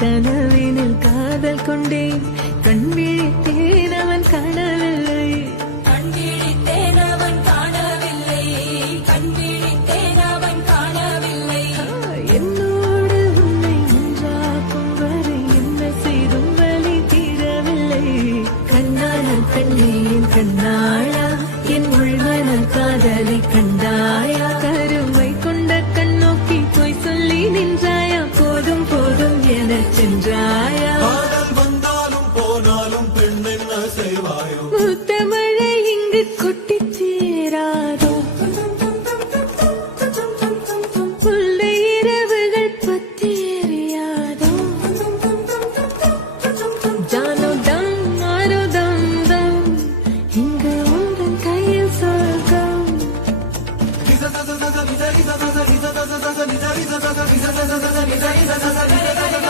கனவினில் காதல் கொண்டேன் கண் விழித்தேன் அவன் காணவில்லை என்னோடு உன்னை ஒன்றாக்கும் வரை என்ன செய்தும் வலி தீரவில்லை கண்ணான பெண்ணே என் கண்ணாளா என் உள்மன காதலை கண்டாயா கருமை கொண்ட கண்ணோக்கி போய் சொல்லி நின்றாயா போதும் போதும் என சென்றாயா